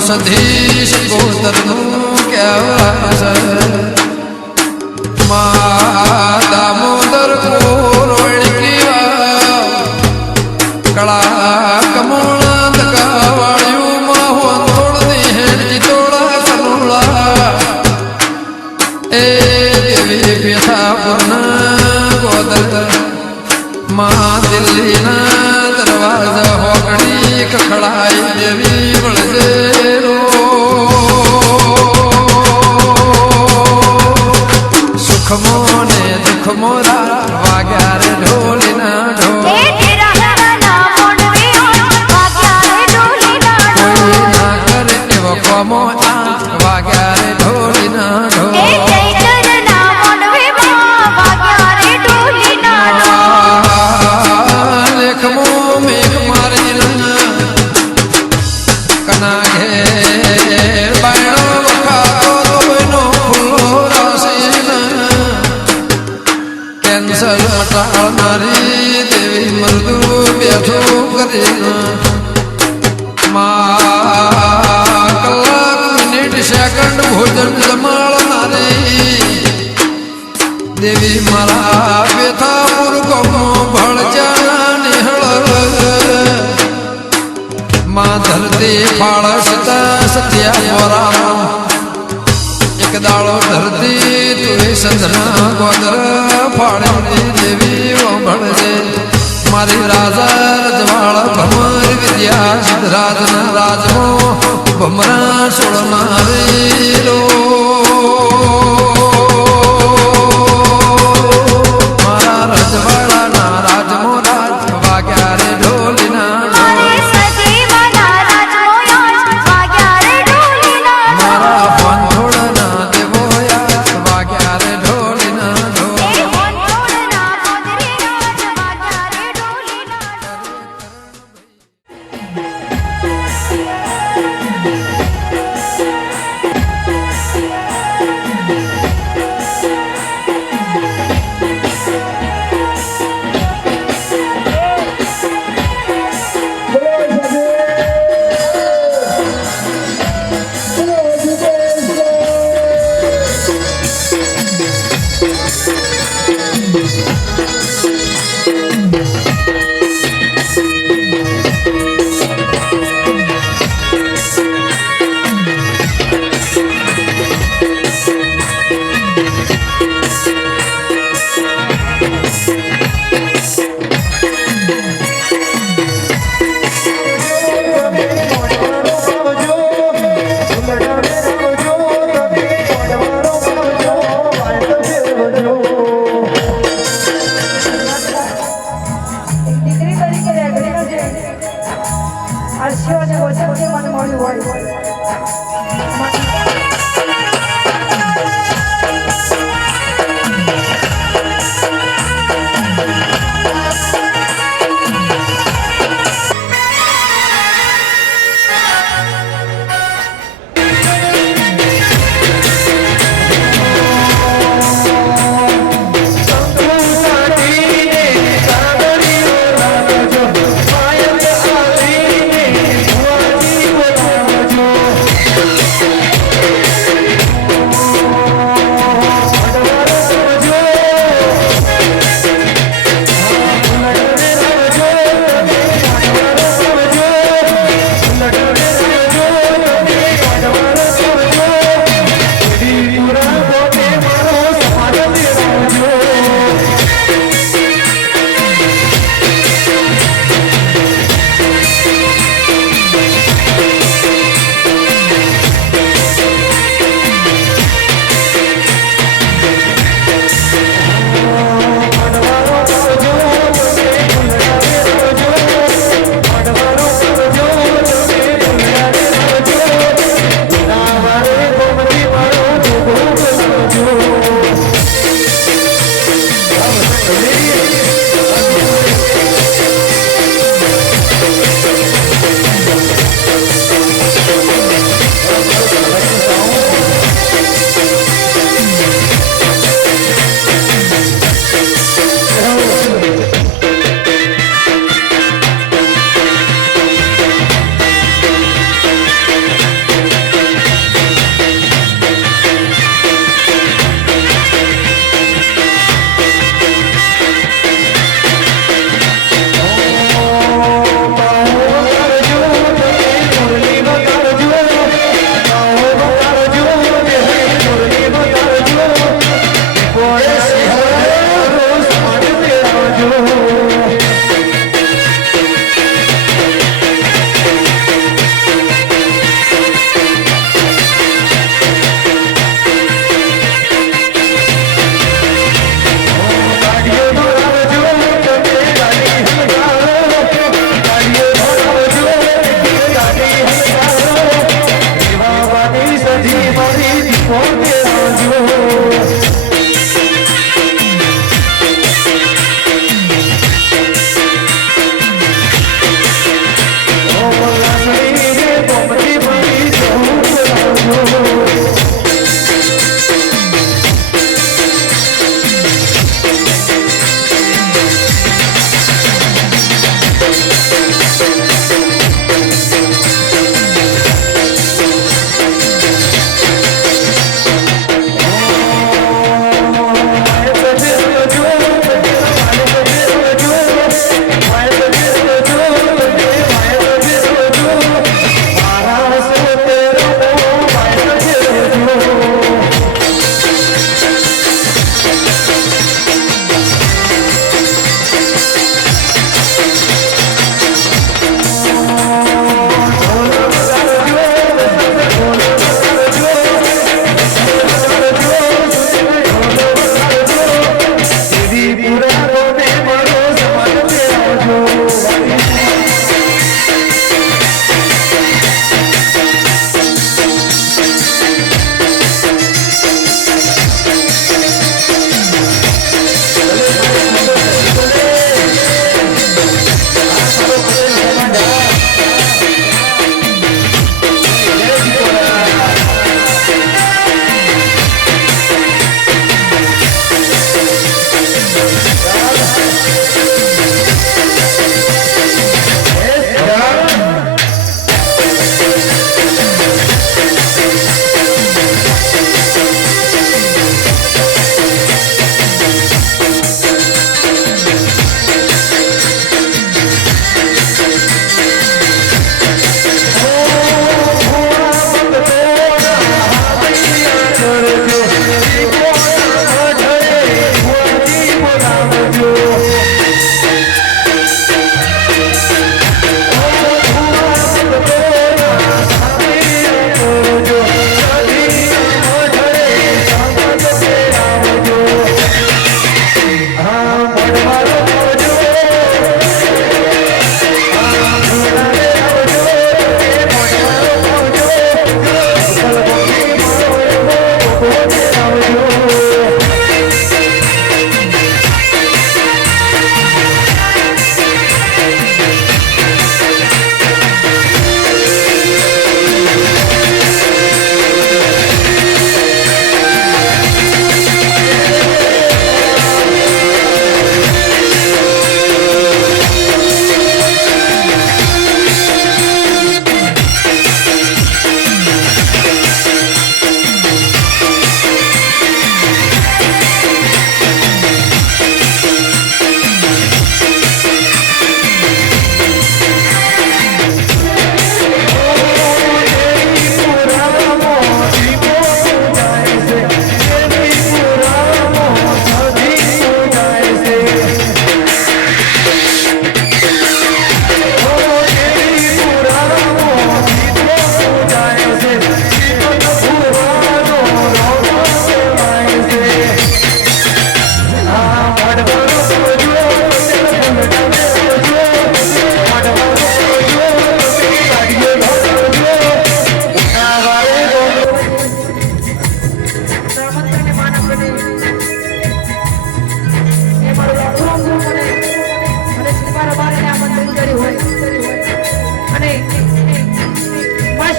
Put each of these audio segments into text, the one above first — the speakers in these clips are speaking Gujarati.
સધીશ ગોતરનું કહેવાય દામોદર કળા કમોણા દકાવાળ્યું માહોન તોડની હેણજી તોડા કનુળા એ દેવી પેથાપુરના ગોદર દિલ્હીના દરવાજા હોકડી કખડાઈ દેવી વળજે સુખમો ને દુઃખમો વાગ્યા રે ઢોલીના ઢોલ કોઈ ના કરે એવો કોમો વાગ્યા રે ઢોલીના ઢોલ મટાળનારી દેવી મરદુ બેઠો કરીને કલાક મિનિટ સેકન્ડ ભોજન જમાડનારી દેવી મારા બેથાપુર ગમો ભળજા નિહળ માં ધરતી ફાળ સતા સત્યા મોરામાં એક દાળો ધરતી તુએ સંધના ગોદર ફાળે દેવી ઓભળજે મારી રાજા રજવાળ ભમર વિદ્યા સિદ્ધરાજના રાજમો ભમરા સોળનારી લો મારા રજવાળાના રાજમો રાજ વાગ્યા રે ઢોલીના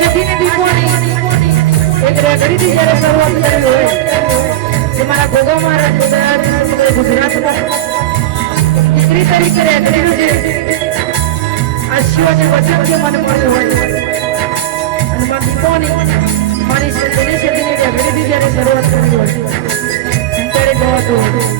આજથી દીપોની એક રેગડીથી જ્યારે શરૂઆત કરી હોય કે મારા ગોગા મહારાજ ગુજરાતમાં દીકરી તરીકે રેગડીનું જે આશીર્વાદ વચન જે મને મળ્યું હોય અને મારા દીપોની મારી સદીની રેગડીથી જ્યારે શરૂઆત કરી હોય ત્યારે ગવાતું હતું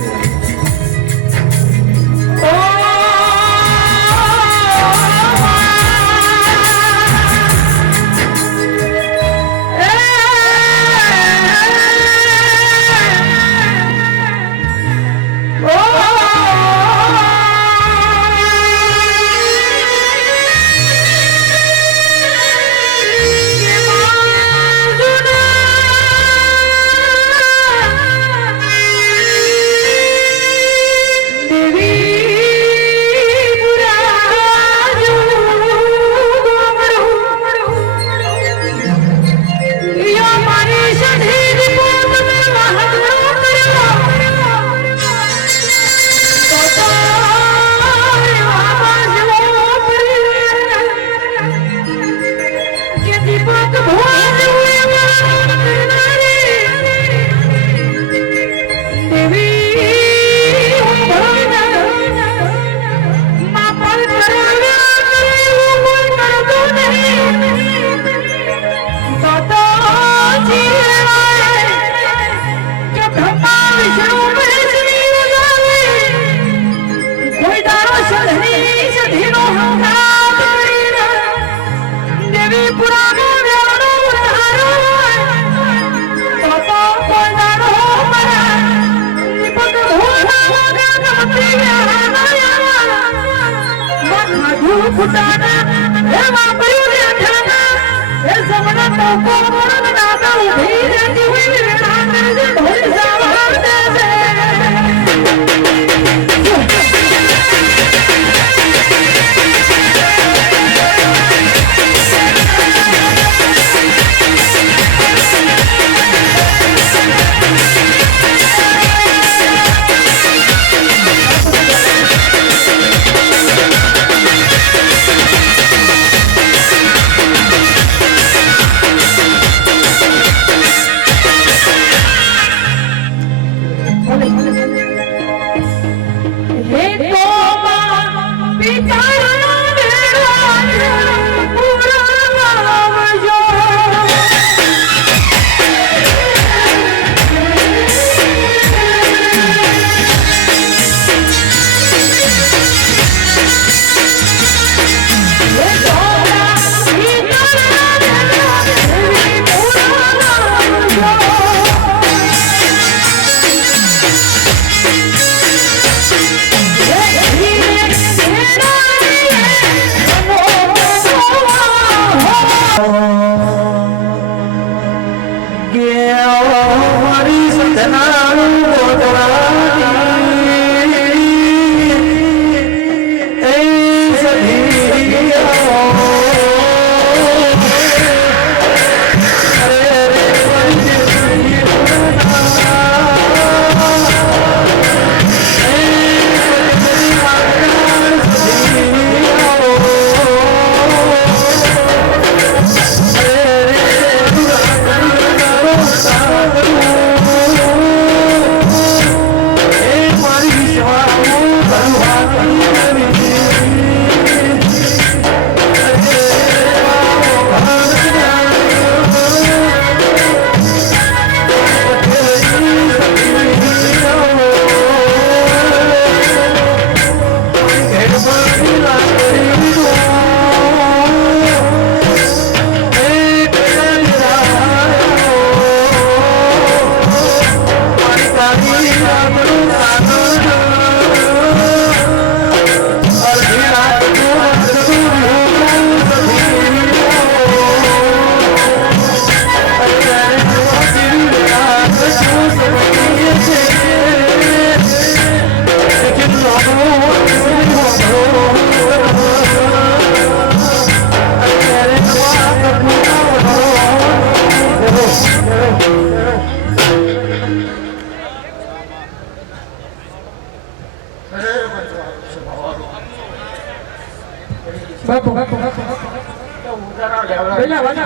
જરા લેવડા પેલા વાજા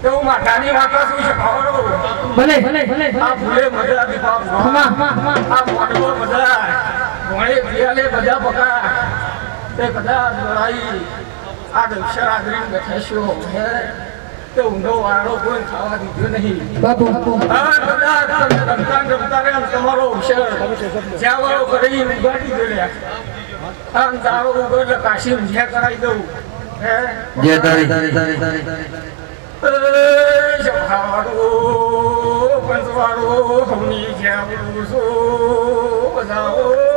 એવું માતાની વાતો શું છે ખબર ભલે ભલે ભલે આ ભૂલે મજા દીપા હમા આ મોટો મજા ઘોડે ભિયાલે બધા પકા તે કદાચ લડાઈ આ દક્ષર આદરી બેઠેશો હે તે ઊંધો વાળો કોઈ ખાવા દીધો નહીં બાપુ આ બધા રમતા રે તમારો અવસર જ્યાં વાળો કરી ઉગાડી દે રે આમ તારો ઉગડ કાશી જ્યાં કરાવી દઉં હે જે તારી જવાડો પંચવાડો હમની જ્યાં સો બજાવો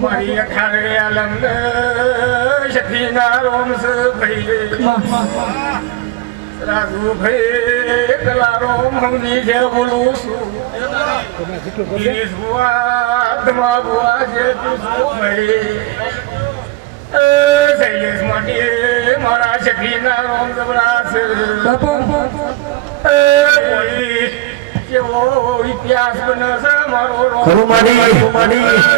મારી અખારે આલમ શક્તિના રોમસ ભાઈ રાજુ ભાઈ કલારો મમની જે બોલું છું આત્મા બુઆ જે તું ભાઈ શૈલેષ માટે મારા શક્તિના રોમ જબરાસ કેવો ઇતિહાસ બને છે મારો ખરું માડી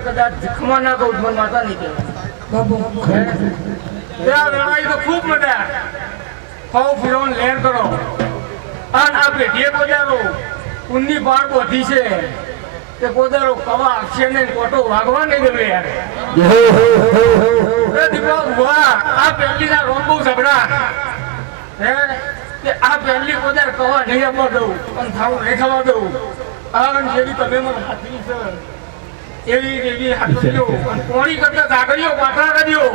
કદાચ જીખમાં ના કહું માતા નહીં કહેવાય લડાઈ તો ખૂબ મજા ખાવ ફિરોન લેર કરો અને આ પેઢીએ કોદારો ઊનની બાળ બોધી છે તે કોદારો કવા આપશે ને કોટો વાગવા નહીં દેવે યાર દીપા ભુવા આ પહેલી ના રોમ બહુ સબડા હે કે આ પહેલી કોદાર કવા નહીં આપવા દઉં અને થાવું નહીં થવા દઉં આ જેવી તમે મને હાથી છે એવી એવી હાથીઓ અને કોણી કરતા જાગરીઓ પાછા કર્યો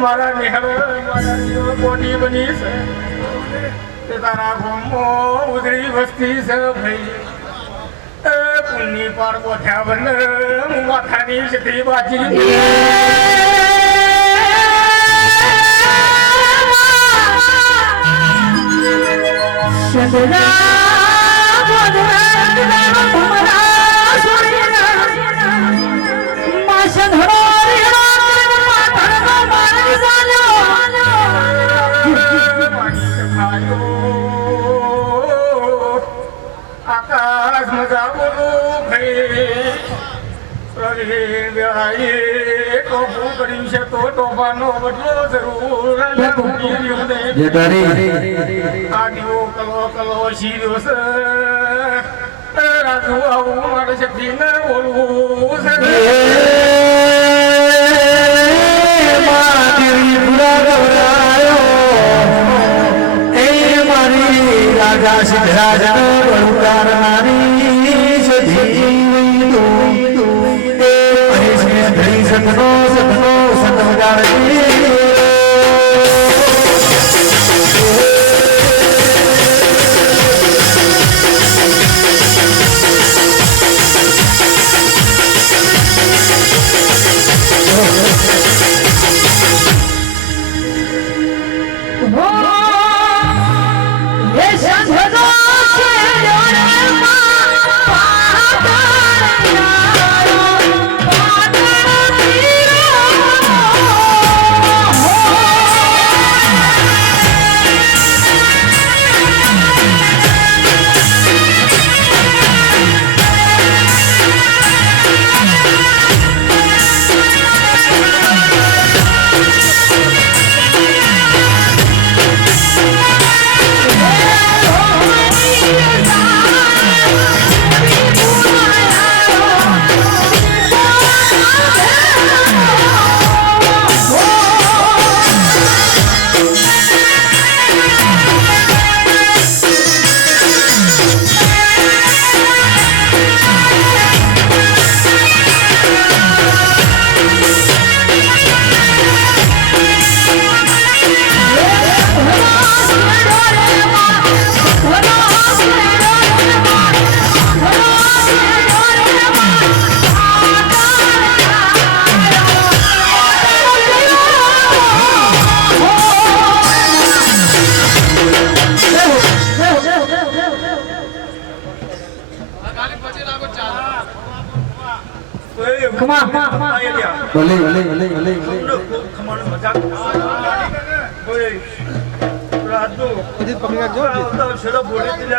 મારા નિહર મારા બોડી બની છે તે તારા ગોમો ઉજળી વસ્તી છે ભાઈ પુણ્ય પાર બોધ્યા બન માથાની છત્રી બાજી આકાશ મજા બોલું ભાઈ ટોપું કર્યું છે તો ટોપાનો બદલો જરૂર આડિયો કલો કલો શીર્યો છે રાજુ આવું મારે શક્તિ ને બોલવું રાજા સિદ્ધરાજ ખમા ભલે ભલે ભલે ભલે ખમાનો મજાક ઓય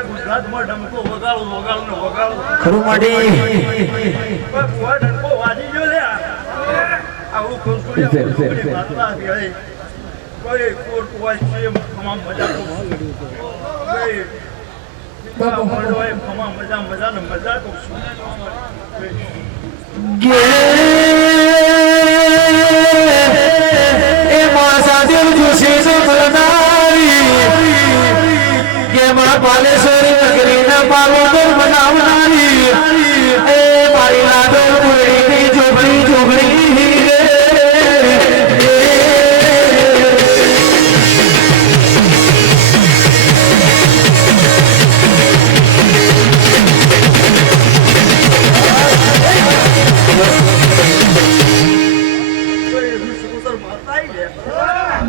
ગુજરાતમાં ડંકો વગાડો ખરું માડી ડંકો વાજી ગયો લે આવું કોઈ કોર્ટ હોય છે તમામ મજા મજા એ માસા દેવ જોશે તો પાલેશ્વરી નગરીના પાલોદર બનાવનારી એ મારી લાડો મુરડીની જોગણી જોગણી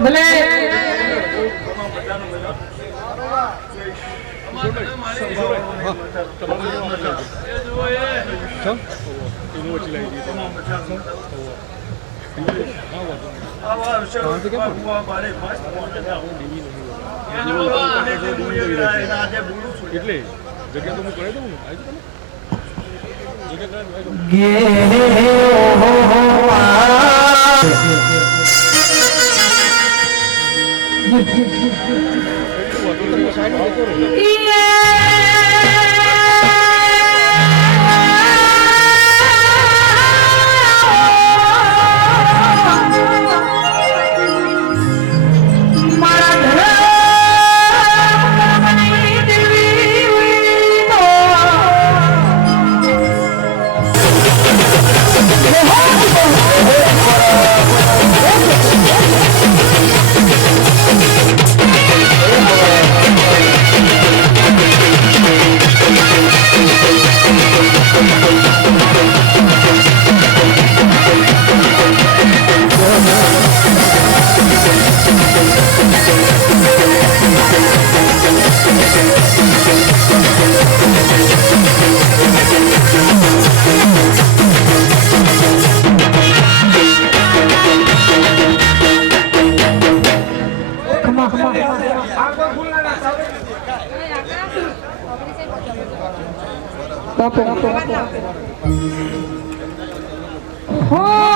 ભલે એટલે જગ્યા તો હું કરાવી દઉં ને Oh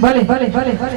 ભલે ભલે ભલે ભલે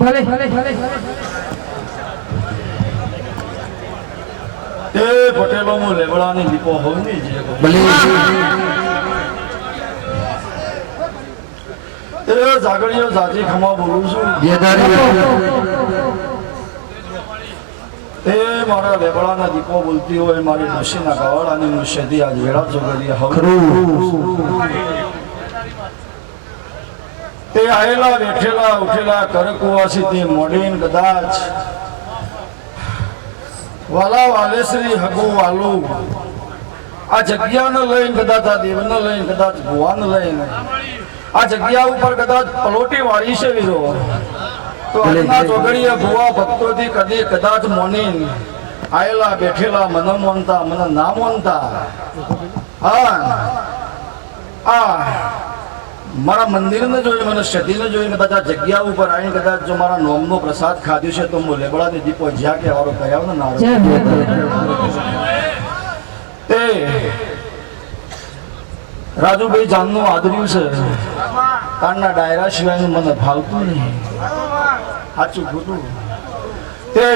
ભલે ભલે ભલે ભલે એ પટેલો મુ લેવડાની દીપો હોની જે એ જાગડીઓ જાજી ખમા બોલું છું એ મારા લેવડાના દીપો બોલતી હોય મારી નશીના ગવાળાની હું શેદી આજ વેળા જોગડી હવે તે આયેલા બેઠેલા ઉઠેલા કરકુવાસી તે મોડીન કદાચ વાલા વાલેશ્રી હગુ વાલુ આ જગ્યાને લઈને કદાચ આ દેવને લઈને કદાચ ભુવાને લઈને આ જગ્યા ઉપર કદાચ પલોટી વાળી છે વીરો તો આજના ચોગડીએ ભુવા ભક્તોથી કદી કદાચ મોની આયેલા બેઠેલા મને મોનતા મને ના મોનતા આ મારા મંદિરને જોઈ મને સતીને જોઈ કદાચ આ જગ્યા ઉપર આવીને કદાચ જો મારા નોમનો પ્રસાદ ખાધ્યો છે તો હું લેબડાની દીપો જ્યાં કે વાળો કહેવાય ને નારો તે રાજુભાઈ જાનનું આદર્યું છે તારના ડાયરા સિવાયનું મને ભાવતું નહીં સાચું ખોટું તે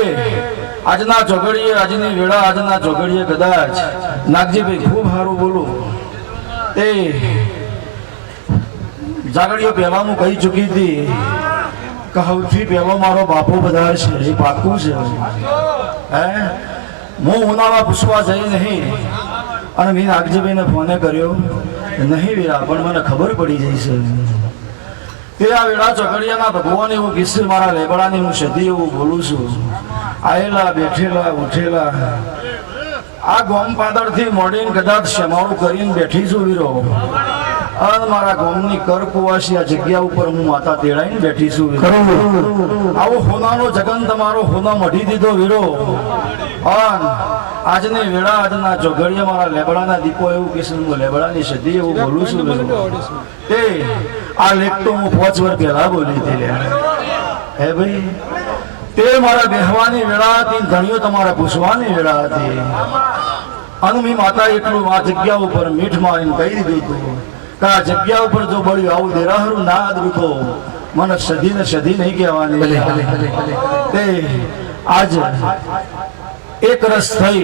આજના ચોગડીએ આજની વેળા આજના ચોગડીએ કદાચ નાગજીભાઈ ખૂબ સારું બોલું તે જાગડીઓ પહેલા હું કહી ચૂકી હતી કે સૌથી પહેલો મારો બાપો બધા છે એ પાકું છે હે હું ઉનાળા પૂછવા જઈ નહીં અને મેં નાગજીભાઈને ફોને કર્યો નહીં વીરા પણ મને ખબર પડી જાય છે તે આ વેળા ચોકડિયાના ભગવાન એવું કિસ્સે મારા લેબડાની હું સદી એવું બોલું છું આયેલા બેઠેલા ઉઠેલા આ ગોમ પાદરથી મોડીને કદાચ શમાળું કરીને બેઠી છું વીરો અને મારા ગામની કરકુવાસી આ જગ્યા ઉપર હું માતા તેડાઈને બેઠી છું આવો હોનાનો જગન તમારો હોના મઢી દીધો વીરો આજની વેળા આજના ચોઘડિયા મારા લેબડાના દીપો એવું કે હું લેબડાની સદી એવું બોલું છું તે આ લેખ તો હું 5 વર્ષ પહેલા બોલી હતી હે ભાઈ તે મારા બેહવાની વેળા હતી ધણીઓ તમારા પૂછવાની વેળા હતી અને મેં માતા એટલું આ જગ્યા ઉપર મીઠ મારીને કહી દીધું હતું કે આ જગ્યા ઉપર જો બળ્યું આવું દેરાહરું ના આદરું તો મને સધી ને સધી નહીં કહેવાની તે આજ એક રસ થઈ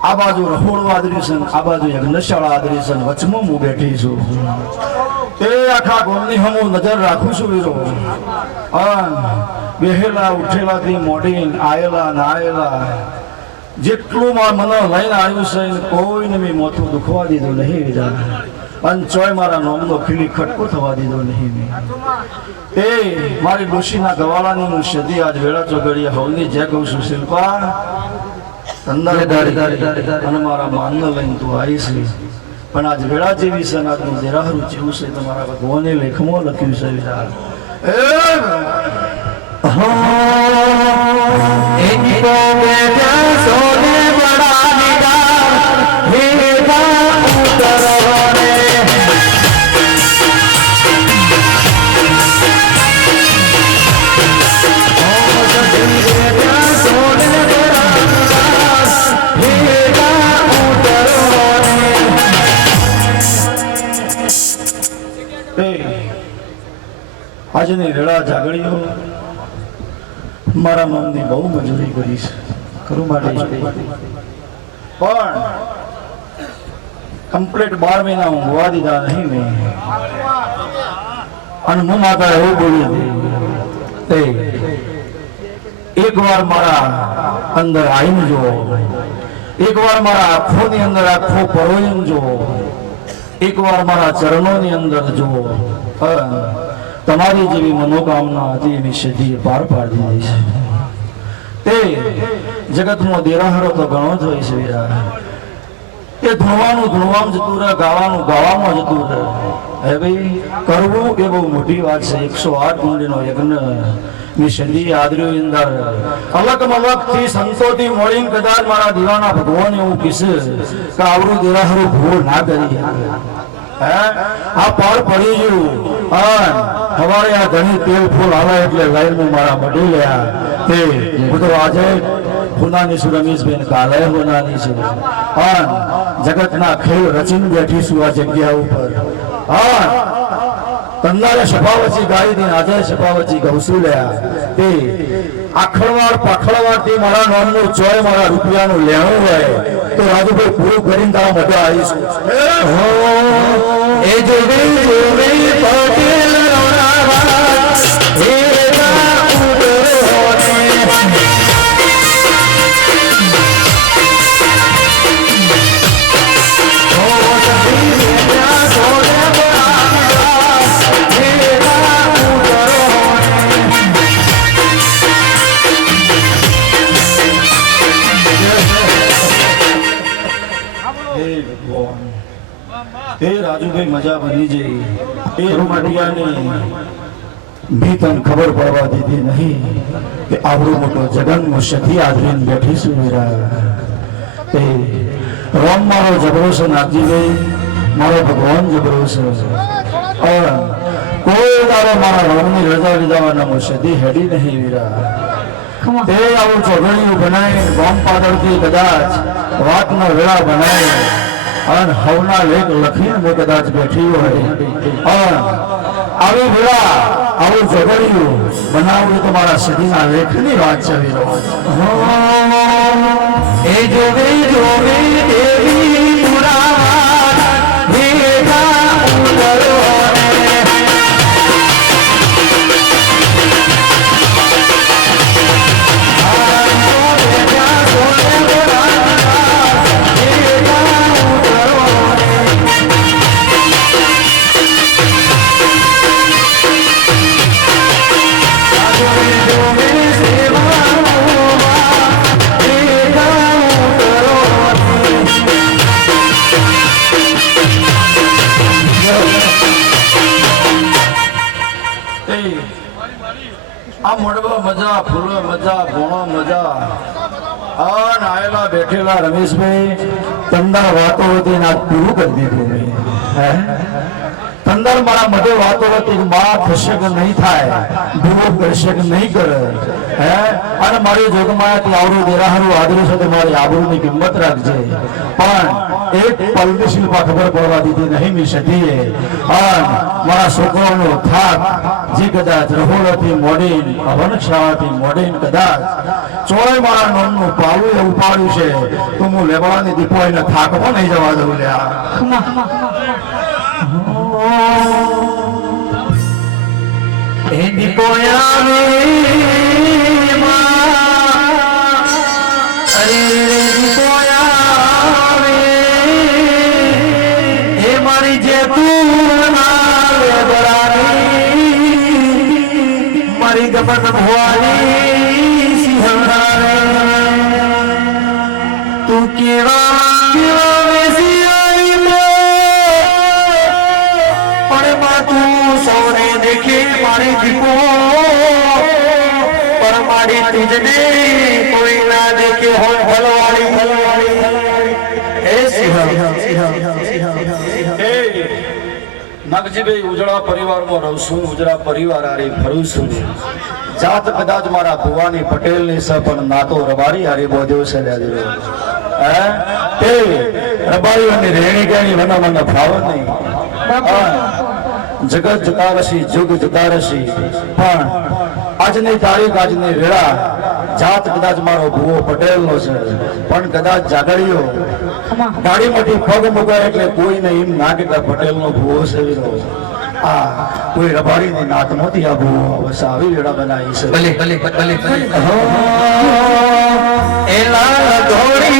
આ બાજુ રહોડું આદર્યું છે આ બાજુ યજ્ઞશાળા આદરી છે વચમાં હું બેઠી છું તે આખા ગોમની હું નજર રાખું છું વીરો બેહેલા ઉઠેલાથી મોડીને આયેલા ના આયેલા જેટલું મને લઈને આવ્યું છે કોઈને મેં મોથું દુખવા દીધું નહીં વીરા અને ચોય મારા નોમનો ખીલી ખટકો થવા દીધો નહીં મેં તે મારી ડોશીના ગવાળાની હું સદી આજ વેળા ચોગડીએ હવની જય કહું છું શિલ્પા અને મારા માનને લઈને તું આવી છે પણ આજ વેળા જેવી છે આજનું દેરાહરું જેવું છે તમારા ભગવાને લેખમાં લખ્યું છે વીરા इनको बेटा सोने बड़ा निगाह આજની રેડા જાગણીઓ મારા મનની બહુ મજૂરી કરી છે ખરું માટે પણ કમ્પ્લીટ 12 મહિના ઊંઘવા દીધા નહીં મેં અને હું માતા એવું બોલી તે એકવાર મારા અંદર આવીને જો એકવાર મારા આંખોની અંદર આંખો પરોઈને જો એકવાર મારા ચરણોની અંદર જો તમારી જેવી મનોકામના હતી એની સિદ્ધિ પાર પાડી દીધી છે તે જગતનો દેરાહારો તો ઘણો જ હોય છે વીરા એ ધૂણવાનું ધૂણવામાં જતું રહે ગાવાનું ગાવામાં જતું રહે હે ભાઈ કરવું એ બહુ મોટી વાત છે 108 કુંડીનો યજ્ઞ ની સિદ્ધિ આદર્યો અંદર અલગ મલકથી સંતોથી મળીને કદાચ મારા દીવાના ભગવાન એવું કીશે કે આવરું દેરાહારું ભૂલ ના કરી આ પાર પડી ગયું હવારે આ ઘણી તેલ ફૂલ આવે એટલે લાઈન મારા મઢી લ્યા તે બધું આજે હોનાની છું રમેશબેન કાલે હોનાની છે જગતના ખેલ રચીને બેઠીશું આ જગ્યા ઉપર તંદારે શફાવચી ગાઈ દી આજે શફાવચી ગૌસુ લ્યા તે આખડવાર પાખડવાર થી મારા નામનું ચોય મારા રૂપિયાનું લેણું હોય તો રાજુભાઈ પૂરું કરીને તારા મજા આવીશું એ જોવે જોવે પટેલ એ રાજુભાઈ મજા બની જઈ એ રૂમાટિયાની ભીતન ખબર પડવા દીધી નહીં કે આવડું મોટો જગનનો સખી આદરીને બેઠીશું વીરા એ રોમ મારો જબરો છે નાગજીભાઈ મારો ભગવાન જબરો છે કોઈ તારો મારા રોમની રજા લીધાવાના સદી હેડી નહીં વીરા તે આવું ચોગણીયું બનાવી બોમ પાદળથી કદાચ વાતનો વેળા બનાવી અને હવના લેખ લખીને મેં કદાચ બેઠી હોય આવી વેળા આવું ચોગણીયું બનાવવું તો મારા સદીના લેખની વાત છે વીરો એ જોવે જોવે દેવી પુરા ભેગા ઉતરો આ મળવા મજા ફૂલો મજા ભોણો મજા આયેલા બેઠેલા રમેશભાઈ તંદર વાતો હતી ને પૂરું કરી દીધું હે તંદર મારા મધે વાતો હતી માં થશે કે નહીં થાય પૂરું કરશે કે નહીં કરે હે અને મારી જોગમાયાથી આવડું દેરાહારું આદર્યું છે તો મારી આબરૂની કિંમત રાખજે પણ એક પલની શિલ્પા ખબર પડવા દીધી નહીં મી સતીએ મારા છોકરાઓનો થાક જે કદાચ રહોડાથી મોડીન અવનક્ષાવાથી મોડીન કદાચ ચોય મારા નામનું પાવું એવું પાડ્યું છે તો હું લેવાવાની દીપો એને થાક પણ નહીં જવા દઉં લ્યા એ દીપો આવે અરે દીપો આવે એ મારી જે તું મારી ગમન ભવાની સિંહરારે તું કેવા કેવા વેસી આવી પણ માં તું સૌને દેખે મારી દીપો પણ મારી તુજને કોઈ ના દેખે હોય ભલવાળી હે સિંહ નાગજીભાઈ ઉજળા પરિવારમાં રહું છું ઉજળા પરિવાર આરી ફરું છું જાત કદાચ મારા ભુવાની પટેલની છે પણ નાતો રબારી હારી બોધ્યો છે હે તે રબારીઓની રેણી કેણી મને મને ભાવ નહીં જગત જતા રસી જુગ જતા રસી પણ આજની તારીખ આજની વેળા જાત કદાચ મારો ભૂવો પટેલનો છે પણ કદાચ જાગડીઓ ગાડી મોટી પગ મુકાય એટલે કોઈને એમ ના કે પટેલનો ભૂવો છે આ કોઈ રબારીની નાત નહોતી આ ભૂવો બસ આવી વેળા બનાવી છે ભલે ભલે ભલે ભલે એલા ધોળી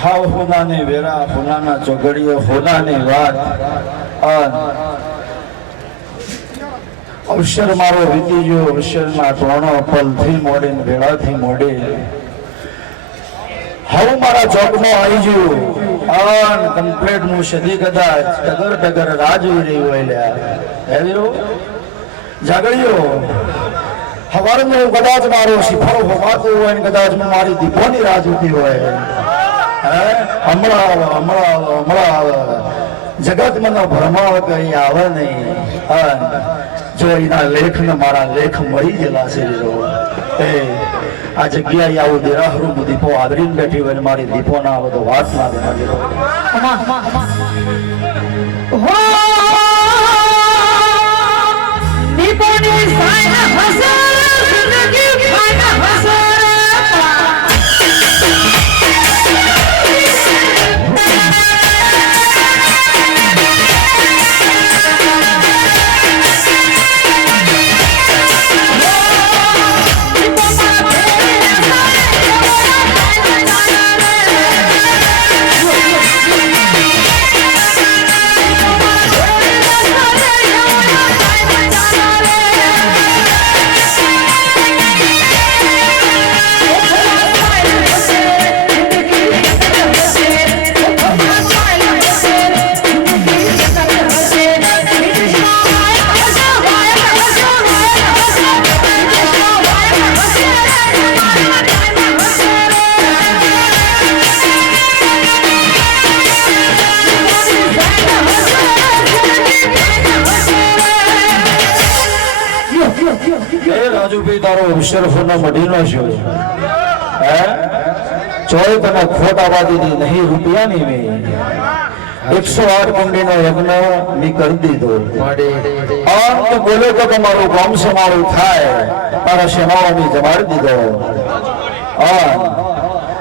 હાવ ફૂનાની વેરા ફૂનાના ચોગડીઓ ફૂનાની વાત અવસર મારો વીતી ગયો અવસરના ટોણો પલથી મોડે ને વેળાથી મોડે હવે મારા ચોકમાં આવી ગયું અન કમ્પ્લેટ નું સદી કદાચ ટગર ટગર રાહ જોઈ રહી હોય લ્યા હે વીરો જાગડીઓ હવારનું હું કદાચ મારો શિફારો હોવાતો હોય ને કદાચ હું મારી દીપોની રાહ જોતી હોય હમણાં જગત મને ભરમાવ કઈ આવે નહીં જો એના લેખ ને મારા લેખ મળી ગયેલા છે આ જગ્યાએ આવું દેરાહરું દીપો આદરીને બેઠી હોય ને મારી દીપો ના આવે તો વાત ના બને દીપોની સાય હસે જિંદગી ખાના હસે તારો અવસરફોનો મઢીનો છો હે ચોય તને ખોટ આવાદી નહીં રૂપિયાની મેં 108 કુંડીનો યજ્ઞ મેં કરી દીધો આમ તો બોલે તો તમારું ગામ સમારું થાય તારા સેનાઓ મેં જમાડી દીધો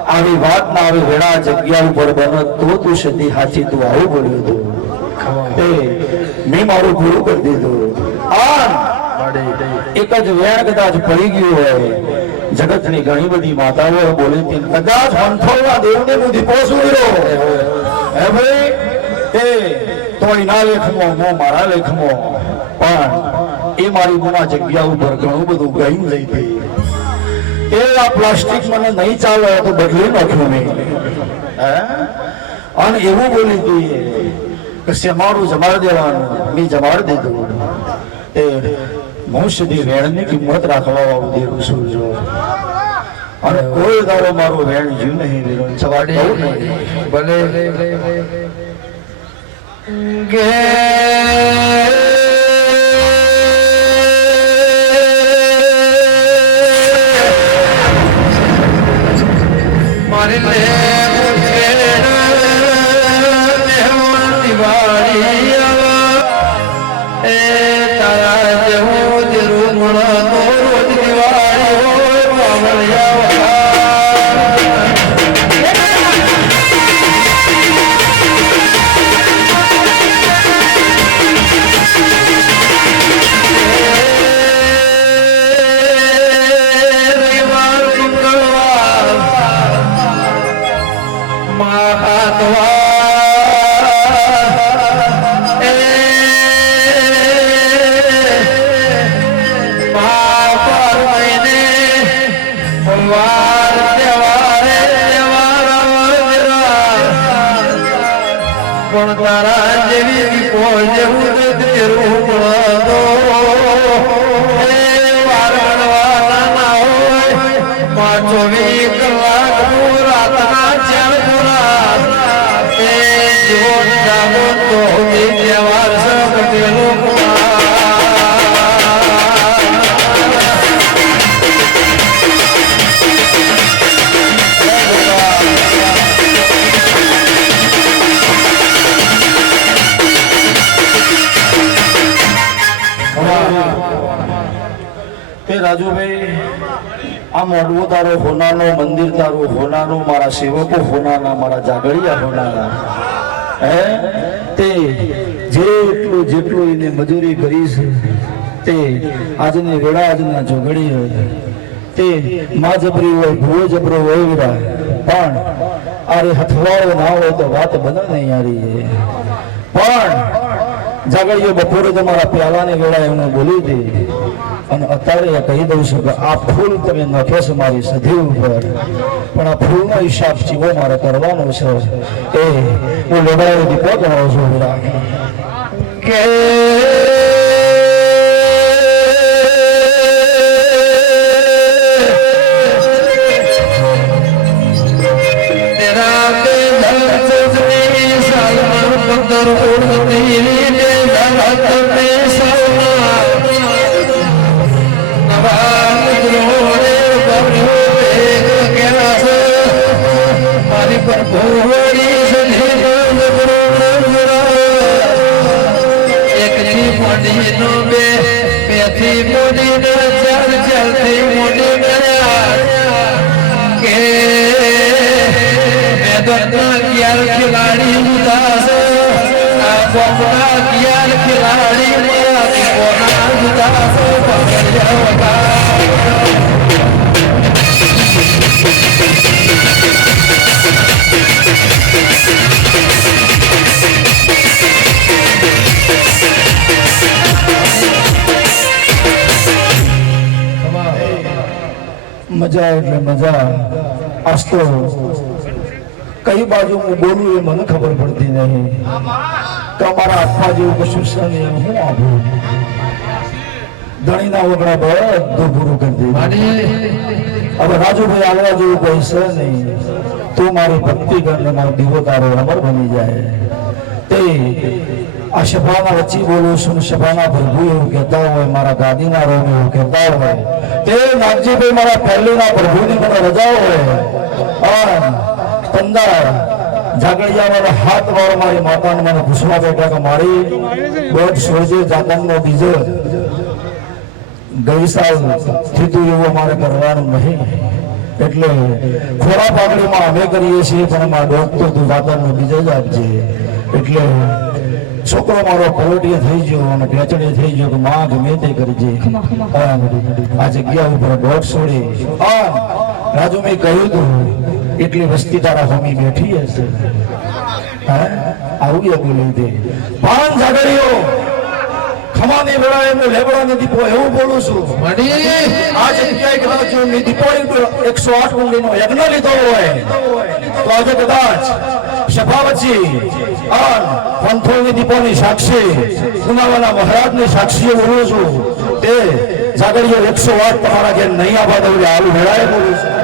આવી વાત ના આવી વેળા જગ્યા ઉપર બનો તો તું સદી હાચી તું આવું બોલ્યું હતું મેં મારું પૂરું કરી દીધું એક જ વેણ કદાચ પડી ગયું હોય જગતની ઘણી બધી માતાઓ બોલી કદાચ વંથોળના દેવને હું દીપો સુર્યો હે ભાઈ એ તો એના લેખમાં હું મારા લેખમાં પણ એ મારી ગુના જગ્યા ઉપર ઘણું બધું ગયું લઈ ગઈ એ આ પ્લાસ્ટિક મને નહીં ચાલે તો બદલી નાખ્યું મેં અને એવું બોલી દઈએ કે મારું જમાડી દેવાનું મેં જમાડી દીધું એ હું સુધી વેણની કિંમત રાખવા આવું છું જો અને કોઈ દાડો મારો વેણ જીવ નહીં લીધો સવારે ભલે ગે મારી દિવાળી એ તારા દેવી દીપો જેવું તેરું મળો વારણવાના હોય 24 કલાક રાતના 4 પૂરા એ જીવન જાગો તો તહેવાર છે પટેલો રાજુભાઈ આ મોડવો તારો હોનાનો મંદિર તારો હોનાનો મારા સેવકો હોનાના મારા જાગડિયા હોનાના હે તે જેટલું એને મજૂરી કરી છે તે આજની વેળા આજના જોગડી હોય તે મા જબરી હોય ભૂવો જબરો હોય પણ આરે હથવાળો ના હોય તો વાત બને નહીં યારી પણ જાગડીઓ બપોરે તમારા પ્યાલાની વેળા એમને બોલી દે અને અત્યારે કહી દઉં છું કે આ ફૂલ તમે નાખે છે મારી સધી ઉપર પણ આ ફૂલનો હિસાબ ચીવો મારે કરવાનો છે એ હું લડાઈ દીપો ગણો છું કે खिलाड़ी उदास खिलाड़ी उदास મજા એટલે મજા આજ તો કઈ બાજુ હું બોલું એ મને ખબર પડતી નહીં તો અમારા હાથમાં જેવું કશું છે નહીં હું આપું ધણીના વગડા બધું પૂરું કરી દે હવે રાજુભાઈ આવવા જેવું કોઈ છે નહીં તું મારી ભક્તિ કરીને મારો દીવો તારો અમર બની જાય તે આ સભાના વચ્ચે બોલું છું સભાના પ્રભુ એવું કહેતા હોય મારા ગાદીના રોમ એવું કહેતા હોય તે નાગજીભાઈ મારા પહેલીના પ્રભુની મને રજા હોય 15 જાગડિયા વાળા હાથ વાળો મારી માતાને મને પૂછવા બેઠા કે મારી બોટ સોજે જાગનનો બીજો ગઈ સાલ થીતું એવું મારે કરવાનું નહીં એટલે ખોરા પાઘડીમાં અમે કરીએ છીએ પણ મારા ડોક તો તું જાગનનો બીજો જ આપજે એટલે છોકરો મારો પલોટીએ થઈ ગયો અને ઢેચડીએ થઈ ગયો કે માં ગમે તે કરજે આ જગ્યા ઉપર બોટ છોડી રાજુ મેં કહ્યું હતું એટલી વસ્તી તારા હોમી બેઠી હશે આવું એ બોલી દે પાન જાગડીઓ ખમાની વેળા એમને લેબડા દીપો એવું બોલું છું આ જગ્યાએ કદાચ દીપો 108 કુંડીનો યજ્ઞ લીધો હોય તો આજે કદાચ સભાવચી પંથોની દીપોની સાક્ષી ગુનાવાના મહારાજની સાક્ષીઓ બોલું છું તે જાગડીઓ 108 તમારા ઘેર નહીં આવા દઉં આવું વેળાએ બોલું છું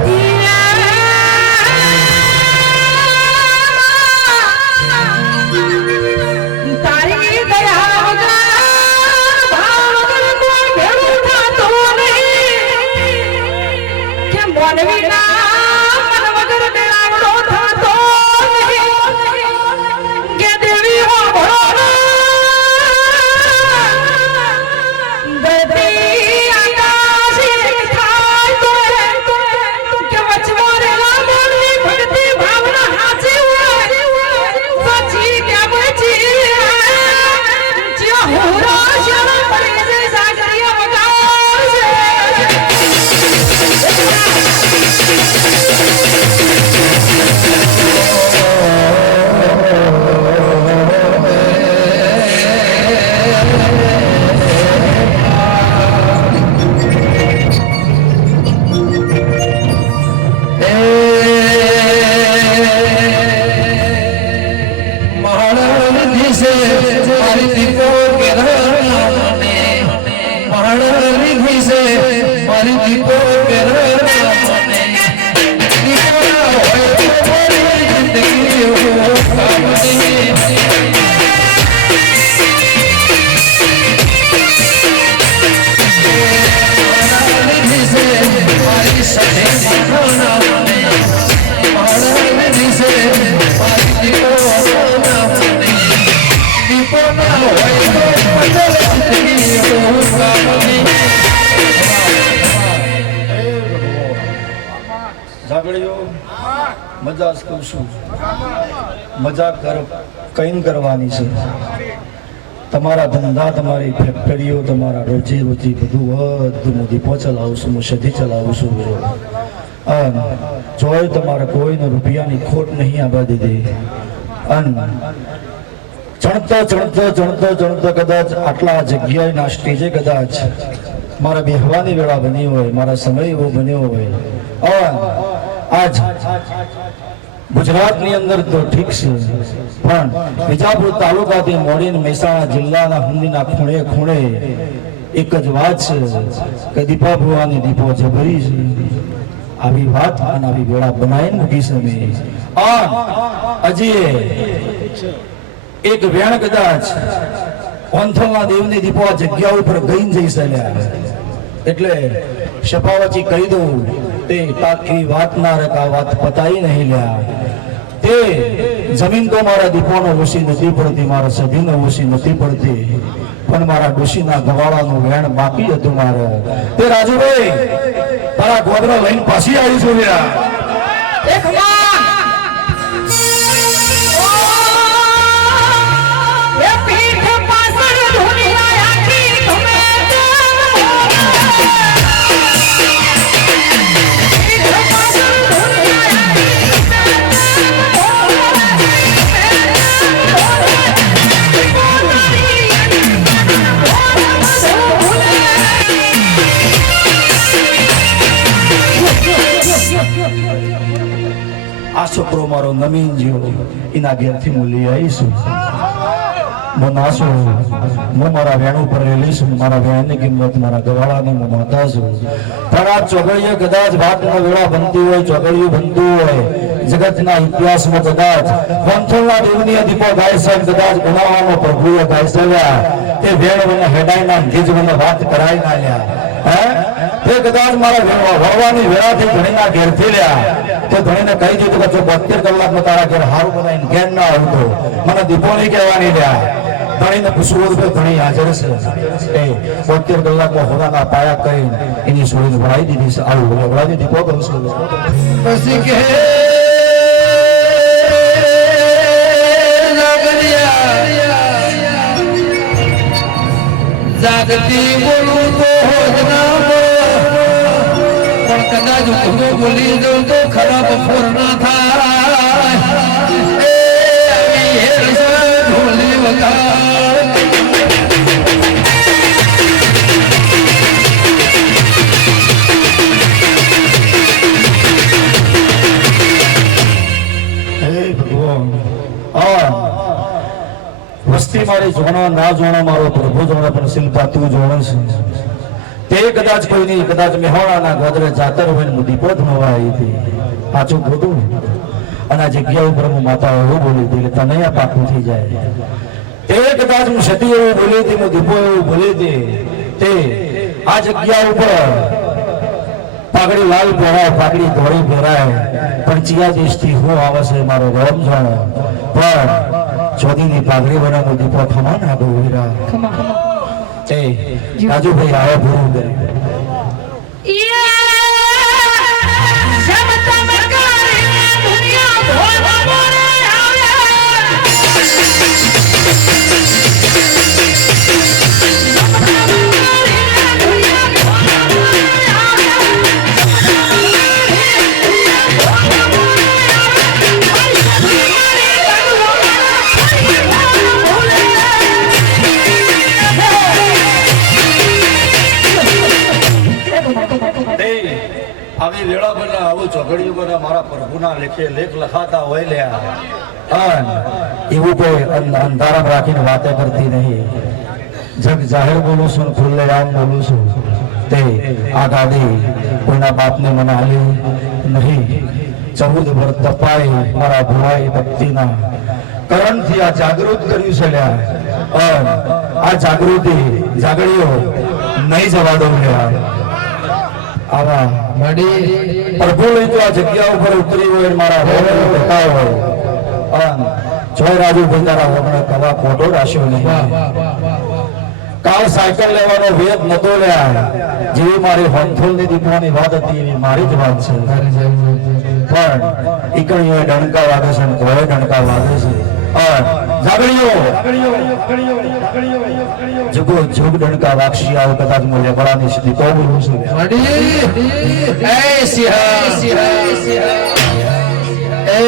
દીપો કેરા મને માણ લીધી છે મારી દીપો કેરા મને દીપો ના હોય તો મારી જિંદગી કામ નહીં મારી સાથે ના મને માણ લીધી છે મારી દીપો ના મને દીપો ના હોય તો જિંદગી કામ નહીં ઝાગડીઓ મજાક કરું છું મજાક કઈ કરવાની છે તમારા ધંધા તમારી ફેક્ટરીઓ તમારા રોજી રોજી બધું દીપો ચલાવું છું હું સધી ચલાવું છું અને જોઈ તમારે કોઈને રૂપિયાની ખોટ નહીં આવવા દીધી અને ચણતો કદાચ આટલા જગ્યાએ ના સ્ટેજે કદાચ મારા બેહવાની વેળા બની હોય મારા સમય એવો બન્યો હોય આજ ગુજરાતની અંદર તો ઠીક છે પણ વિજાપુર તાલુકાથી મોડીને મહેસાણા જિલ્લાના હુંડીના ખૂણે ખૂણે એક જ વાત છે કે દીપા ભુવાની દીપો જબરી છે આવી વાત અને આવી વેળા બનાવીને મૂકી છે મેં હજી એક વેણ કદાચ ઓંથલના દેવની દીપો આ જગ્યા ઉપર ગઈ જઈ શક્યા એટલે શફાવતી કહી દઉં તે તાકી વાત ના રકા વાત પતાઈ નહીં લ્યા તે જમીન તો મારા દીપોનો ઓછી નથી પડતી મારા સધીનો ઓછી નથી પડતી પણ મારા ડોશીના ગવાળાનું વેણ બાકી હતું મારે તે રાજુભાઈ તારા ગોદરા લઈને પાછી આવી છું લ્યા એક વાર એ પીઠ પાછળ દુનિયા આખી તમે આ છોકરો મારો નમીન જીવ એના ઘેરથી હું લઈ આવીશું હું નાશું હું મારા વેણ ઉપર લઈશું મારા વેણની કિંમત મારા ગવાળાની હું માતા છું પણ આ ચોગડીએ કદાચ વાતનો વેળા બનતી હોય ચોગડીઓ બનતું હોય જગતના ઇતિહાસમાં કદાચ વંથલના દેવની દીપો ગાય છે કદાચ ગુનાવાનો પ્રભુએ ગાય છે તે વેણ મને હેડાઈના ગીજ મને વાત કરાઈ ના લ્યા હે તે કદાચ મારા વળવાની વેળાથી ધણીના ઘેરથી લ્યા તો ધણીને કહી દીધું કે જો 72 કલાકમાં તારા ઘેર હારું બનાવીને ઘેર ના આવતો મને દીપો નહીં કહેવાની લ્યા ધણીને પૂછવું તો ધણી હાજર છે એ 72 કલાકમાં હોનાના પાયા કરીને એની છોડીને ભરાઈ દીધી છે આવું વળવાની દીપો કહું છું પછી કે જાગતી બોલું તો હોજના પણ કદાચ હું બોલી દઉં તો ખરાબ ફોર ના થાય ઢોલી વગાડ વસ્તી મારી જોણો ના જોણો મારો પ્રભુ જોણો પણ શિલ્પા તું જોણો છે તે કદાચ કોઈ નહીં કદાચ મેહોણાના ગોદરે જાતર હોય ને દીપો થવા આવી હતી પાછું ખોટું અને આ જગ્યા ઉપર હું માતા એવું બોલી હતી કે તને આ પાકું થઈ જાય તે કદાચ હું સતી એવું બોલી હતી હું દીપો એવું બોલી હતી તે આ જગ્યા ઉપર પાઘડી લાલ પહેરાય પાઘડી ધોળી પહેરાય પણ ચિયા દેશથી હું આવે છે મારો રોમ જાણો પણ ચોદીની પાઘડી બનાવો દીપો ખમા ના ગોવીરા એ રાજુભાઈ આવો પૂરું કરે આવી વેળા બને આવું ચોઘડિયું બને મારા પ્રભુના લેખે લેખ લખાતા હોય લ્યા એવું કોઈ અંધારામાં રાખીને વાતે કરતી નહીં. જગ જાહેર બોલું છું, ખુલ્લે આમ બોલું છું. તે આ ગાદી કોઈના બાપને મને આલી નહીં. 14 વર્ષ તપાઈ મારા ભુવાઈ ભક્તિના કરણથી આ જાગૃત કર્યું છે લ્યા. આ જાગૃતિ જાગડીઓ નહીં જવા દઉં લ્યા. આવા પ્રભુ લઈ તો આ જગ્યા ઉપર ઉતરી હોય ને મારા બતાવ હોય જોઈ રાજુ ભંડારા આપણે કવા ખોટો રાખ્યો નહીં. કાલ સાયકલ લેવાનો વેદ નતો લ્યા. જેવી મારી હોનથોલની દીપવાની વાત હતી એવી મારી જ વાત છે. પણ ઈકણીઓ ડણકા વાગે છે ને કોઈ ડણકા વાગે છે. જાગડીઓ જગો જગ ડણકા વાક્ષી આવ કદાચ હું લેબડાની સીધી તો બોલું છું. એ સિંહા એ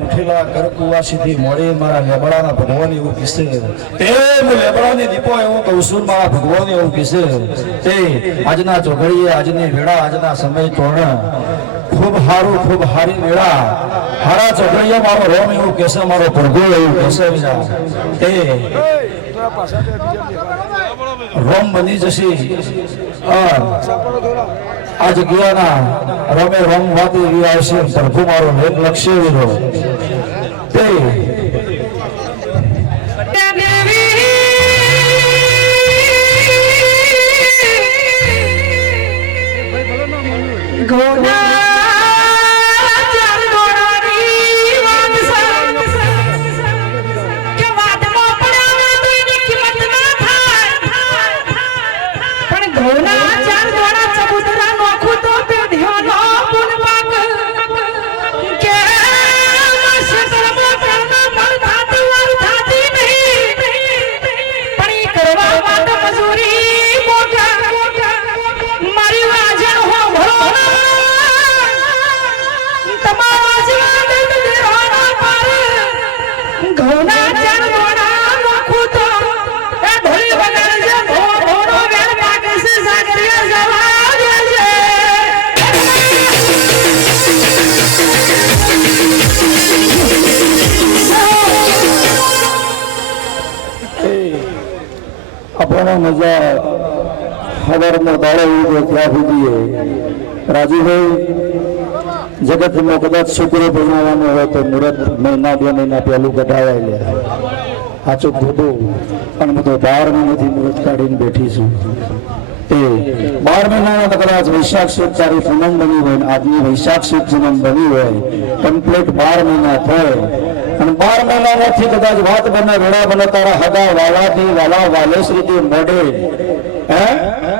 ઉઠેલા કરકુવા સીધી મોડે મારા લેબડાના ભગવાન એવું કીસે તે હું લેબડાની દીપો એવું કહું છું. મારા ભગવાન એવું કીસે તે આજના ચોઘડીએ આજની વેળા આજના સમય તોરણ ખૂબ હારું ખૂબ હારી વેળા હારા ચોઘડીએ મારો રોમ એવું કહેશે મારો પ્રભુ એવું કહેશે તે રોમ બની જશે. આ જગ્યાના રમે રમ વાતી એવી આવશે. પ્રભુ મારો એક લક્ષ્ય વિરો તે આપણને મજા હવારનો દાડો ઉભો ત્યાં સુધી રાજુભાઈ જગતમાં કદાચ છોકરો બનાવવાનો હોય તો મુહૂર્ત મહિના 2 મહિના પહેલું કઢાવાય લે. સાચું ખોટું પણ હું તો 12 મહિનાથી મુહૂર્ત કાઢીને બેઠી છું. તે 12 મહિનામાં તો કદાચ વૈશાખ સુદ તારી પૂનમ બની હોય આજની વૈશાખ સુદ પૂનમ બની હોય કમ્પ્લીટ 12 મહિના થાય અને 12 મહિનામાંથી કદાચ વાત બને વેળા બને તારા હદા વાલાથી વાલા વાલેશ્રીથી મોઢે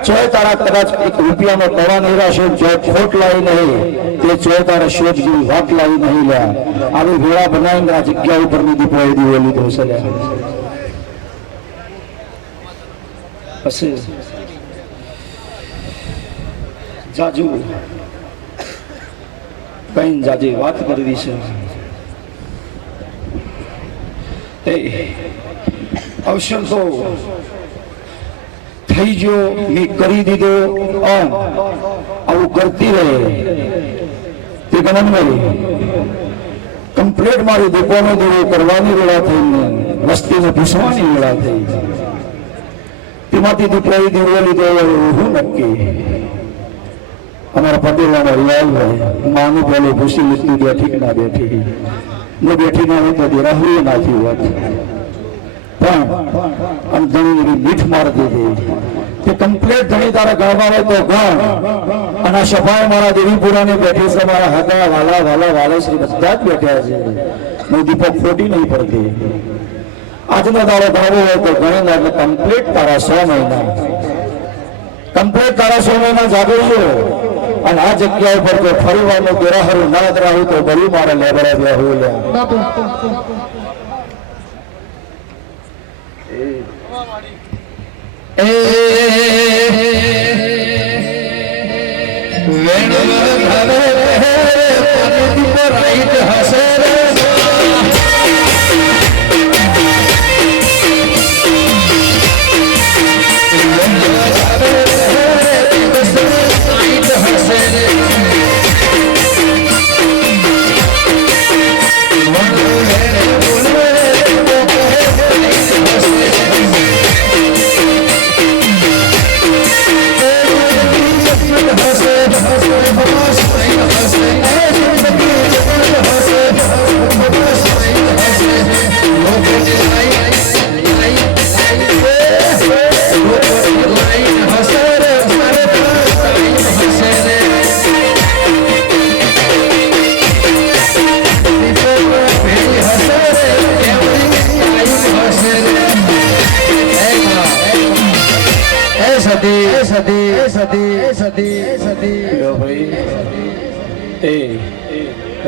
ચોય તારા કદાચ 1 રૂપિયાનો તવા નહીં રહેશે જો ખોટ લાવી નહીં તે ચોય તારા શેઠ જેવી વાત લાવી નહીં લ્યા. આવી વેળા બનાવીને આ જગ્યા ઉપરની દીપોએ દીવો લીધો છે લ્યા. પછી જાજુ કઈ જાજી વાત કરવી છે. અવસર તો થઈ ગયો મેં કરી દીધો આવું કરતી રહે તે ગમન કમ્પ્લેટ મારી દીપોનો દેવો કરવાની વેળા થઈ વસ્તીને પૂછવાની વેળા થઈ તેમાંથી દીપોએ દેવો લીધો હું નક્કી અમારા પટેલાનો લાલ માનું પેલું ભૂસી લીધું બેઠી ના બેઠી ને બેઠી ના હોય તો દેરાહરી નાખી હોત પણ અંધણી મીઠ મારતી હતી કે કમ્પ્લીટ ધણી તારા ગણવા હોય તો ગણ. અને આ સભાએ મારા દેવીપુરાની બેઠી છે, મારા હતા વાલા વાલા વાલેશ્રી બધા જ બેઠ્યા છે. હું દીપક ખોટી નહીં પડતી. આજનો તારો ગણવો હોય તો ગણી એટલે કમ્પ્લીટ તારા 100 મહિના, કમ્પ્લીટ તારા 100 મહિના જાગરીઓ. અને આ જગ્યા ઉપર જો ફરી વાર ગેરાહરું ના રહું તો બળી મારે લેબડા બેહું લે.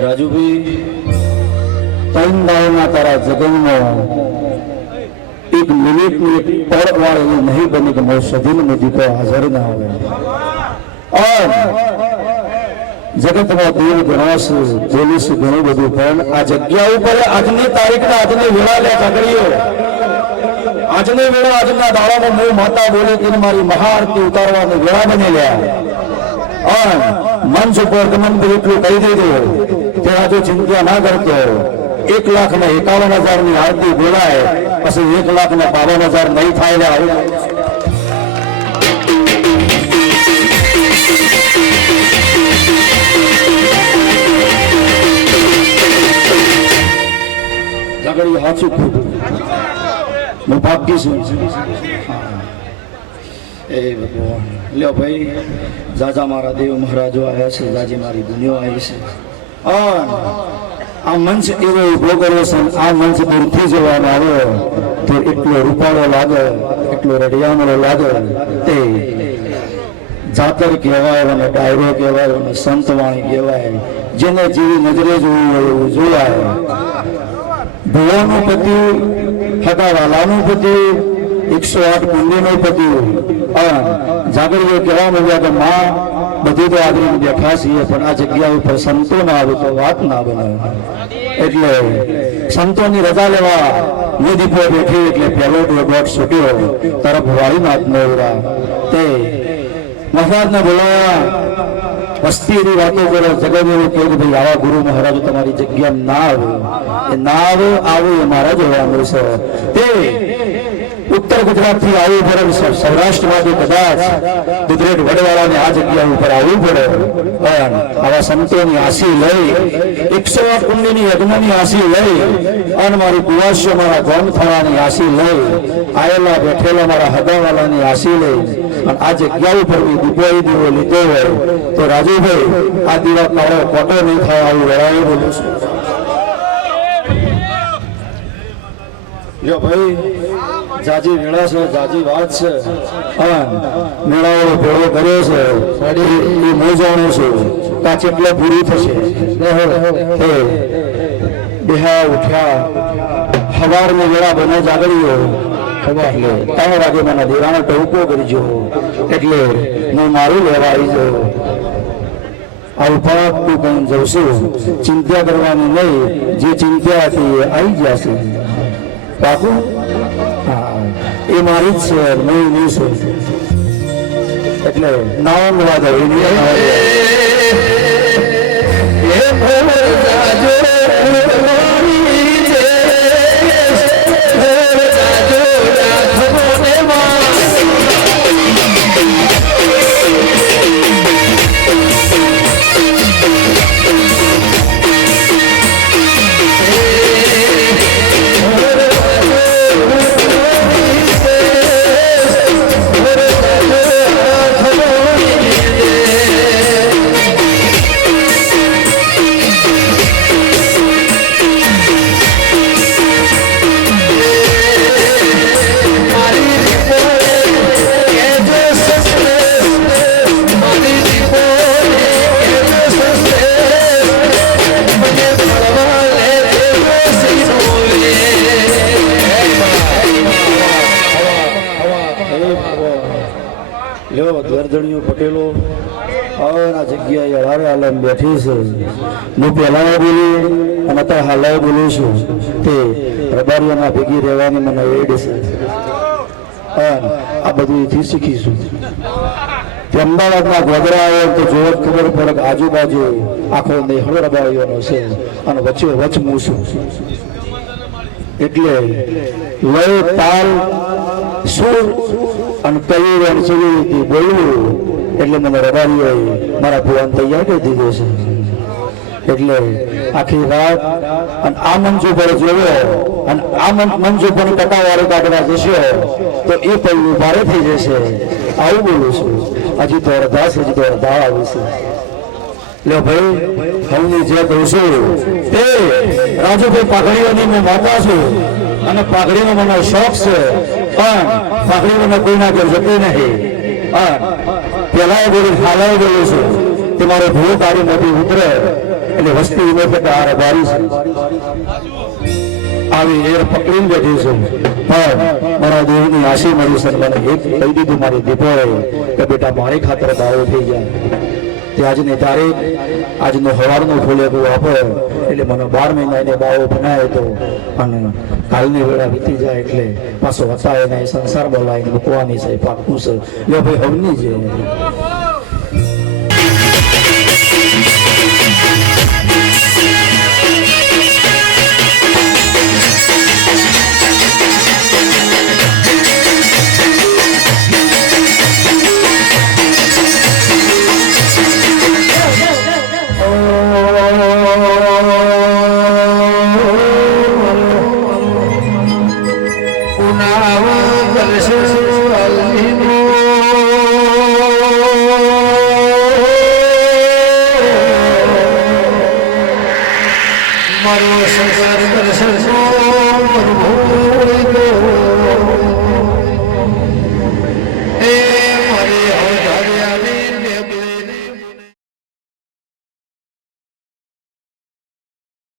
રાજુભાઈ, ત્રણ દાવના તારા જગનમાં એક મિનિટની એક પળ વાર એવું નહીં બની કે મારું સદીન દીપો હાજર ના આવે. જગતમાં દેવ ગણાશે, બોલીશું ઘણું બધું, પણ આ જગ્યા ઉપર આજની તારીખના આજની વેળા લે કાગળીઓ, આજની વેળા આજના દાડામાં હું માતા બોલી તેને મારી મહાઆરતી ઉતારવાની વેળા બની ગયા. મંચ ઉપર તમને એટલું કહી દીધું ત્યાં જો ચિંતા ના કરતો. 1,51,000 ની આરતી બોલાય પછી 1,52,000 નહીં થાય લે. જાગડી હાચું ખોટું હું ભાગી છું. એ ભગવાન લ્યો ભાઈ, જાજા મારા દેવ મહારાજો આવ્યા છે, જાજી મારી દુનિયા આવી છે. આ મંચ એવો ઉભો કર્યો છે, આ મંચ દૂરથી જોવામાં આવ્યો તો એટલો રૂપાળો લાગે, એટલો રડિયામણો લાગે. તે જાતર કહેવાય અને ડાયરો કહેવાય અને સંતવાણી કહેવાય. જેને જેવી નજરે જોવું હોય એવું જોવાય. ભુવાનું પતિ, હગાવાલાનું પતિ, 108 પુણ્યનો પતિ. જાગરીઓ કહેવા માંડ્યા કે માં બધી તો આગળ બેઠા છીએ, પણ આ જગ્યા ઉપર સંતો ના આવે તો વાત ના બને. એટલે સંતોની રજા લેવા દીપો બેઠી એટલે પહેલો ડોટ છૂટ્યો તરફ વાળીનાથ નવરા. તે મહારાજને બોલાયા, વસ્તીની વાતો કરો. જગત એવું કહ્યું ભાઈ આવા ગુરુ મહારાજ તમારી જગ્યા ના આવે, એ ના આવે, આવો એ મારા જોવાનું છે. તે ઉત્તર ગુજરાત થી આવવું પડે, સૌરાષ્ટ્ર માંથી કદાચ દુધરેટ વડવાળાને આ જગ્યા ઉપર આવવું પડે. આવા સંતોની આશી લઈ, 108 પુણ્યની યજ્ઞની આશી લઈ અને મારી કુવાસીઓ મારા ગોમ થવાની આશી લઈ, આયેલા બેઠેલા મારા હગાવાલાની આશી લઈ અને આ જગ્યા ઉપર દીપોઈ દીવો લીધો હોય તો રાજુભાઈ આ દીવા કાળો કોટો નહીં થાય આવું વળાવી બોલું છું. જો ભાઈ જાજી વેળા છે, જાજી વાત છે. મેળાવાળો ભેળો કર્યો છે એ મોજાણો છું કાચ એટલે પૂરી થશે. બેહા ઉઠ્યા સવારની વેળા બને જાગરીઓ એટલે 3 વાગે મને દેવાનો ટહુકો કરજો એટલે હું મારું લેવા આવી જાઉં. આવું પાકું કઈ જઉં છું, ચિંતા કરવાની નહીં, જે ચિંતા હતી એ આવી જશે. પાકું? હા, એ મારી જ છે, હું નહીં છું. એટલે નાવા મળવા દઉં લ્યો દરજણીઓ પટેલો આ જગ્યાએ હારે આલમ બેઠી છે હું પહેલા બોલી અને અત્યારે હાલ બોલું છું તે રબારીઓના ભેગી રહેવાની મને એડ છે આ બધું એથી શીખીશું તે અમદાવાદમાં ગોધરા આવે તો જોવો જ ખબર પડે કે આજુબાજુ આખો નેહળો રબારીઓનો છે અને વચ્ચે વચ મૂસું એટલે લય તાલ સુર અને કઈ અને કેવી રીતે બોલવું એટલે મને રબારીઓએ મારા ભુવન તૈયાર કરી દીધો છે એટલે આખી રાત અને આ મંચ ઉપર જોયો અને આ મંચ ઉપર ટકાવારી કાઢવા જશો તો એ પહેલું ભારે થઈ જશે આવું બોલું છું હજી તો અરદાસ હજી તો અરદા આવી છે લે ભાઈ હું જે કહું છું તે રાજુભાઈ પાઘડીઓની મેં માતા છું અને પાઘડીનો મને શોખ છે પણ પાઘડી મને કોઈના ઘર જતી નહીં પેલા બોલું હાલાય બોલું છું તે મારો ભૂ તારી મોટી ઉતરે એટલે વસ્તી ઉભો થતા આ રબારી છે આવી એર પકડીને બેઠી છું પણ મારા દેવની આશી મળી છે મને એક કહી દીધું મારી દીપોએ કે બેટા મારી ખાતર દાવો થઈ જાય તે આજની તારીખ આજનો હવારનો ફૂલેકું આપો એટલે મને 12 મહિના એને બાવો બનાવ્યો હતો અને કાલની વેળા વીતી જાય એટલે પાછો હતા એને સંસારમાં લાવીને મૂકવાની છે પાકું છે લે ભાઈ હવની છે